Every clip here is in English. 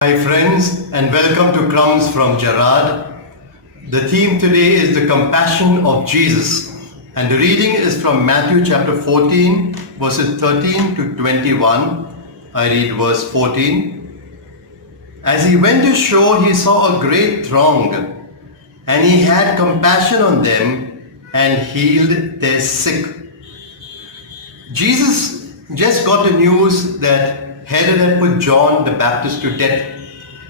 Hi friends, and welcome to Crumbs from Gerard. The theme today is the compassion of Jesus, and the reading is from Matthew chapter 14 verses 13 to 21. I read verse 14. As he went ashore, he saw a great throng, and he had compassion on them and healed their sick. Jesus just got the news that Herod had put John the Baptist to death.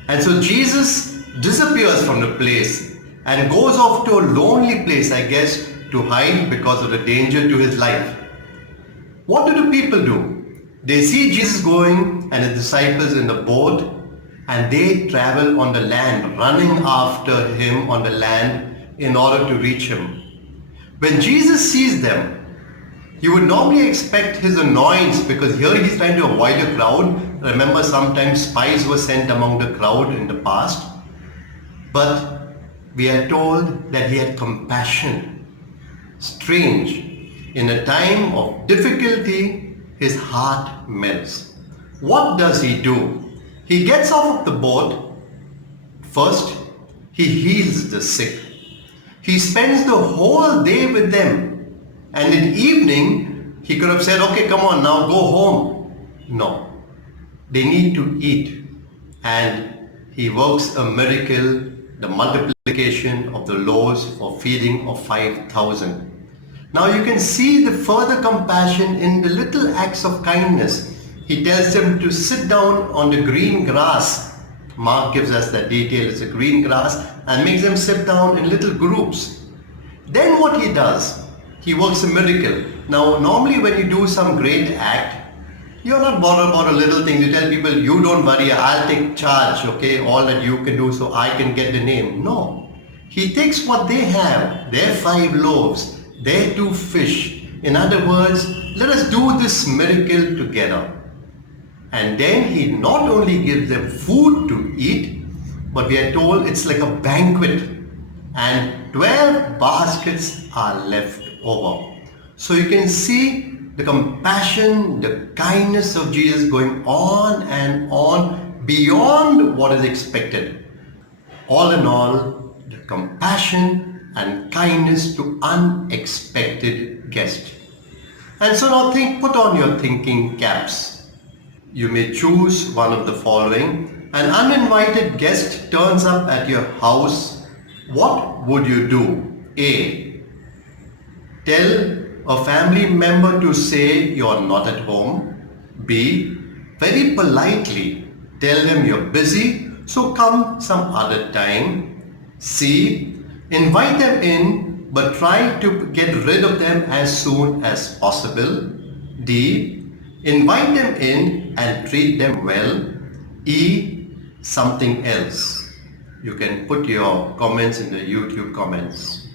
And so Jesus disappears from the place and goes off to a lonely place, I guess, to hide because of the danger to his life. What do the people do? They see Jesus going and his disciples in the boat, and they travel on the land, running after him on the land in order to reach him. When Jesus sees them, you would normally expect his annoyance because here he's trying to avoid a crowd. Remember, sometimes spies were sent among the crowd in the past. But we are told that he had compassion. Strange. In a time of difficulty, his heart melts. What does he do? He gets off of the boat. First, he heals the sick. He spends the whole day with them. And in evening, he could have said, okay, come on, now go home. No, they need to eat. And he works a miracle, the multiplication of the loaves for feeding of 5,000. Now you can see the further compassion in the little acts of kindness. He tells them to sit down on the green grass. Mark gives us that detail, it's a green grass, and makes them sit down in little groups. Then what he does? He works a miracle. Now, normally when you do some great act, you're not bothered about a little thing. You tell people, you don't worry, I'll take charge, okay, all that you can do so I can get the name. No. He takes what they have, their 5 loaves, their 2 fish. In other words, let us do this miracle together. And then he not only gives them food to eat, but we are told it's like a banquet. And 12 baskets are left over. So you can see the compassion, the kindness of Jesus going on and on beyond what is expected. All in all, the compassion and kindness to unexpected guests. And so now put on your thinking caps. You may choose one of the following. An uninvited guest turns up at your house. What would you do? A. Tell a family member to say you're not at home. B. Very politely tell them you're busy, so come some other time. C. Invite them in, but try to get rid of them as soon as possible. D. Invite them in and treat them well. E. Something else. You can put your comments in the YouTube comments.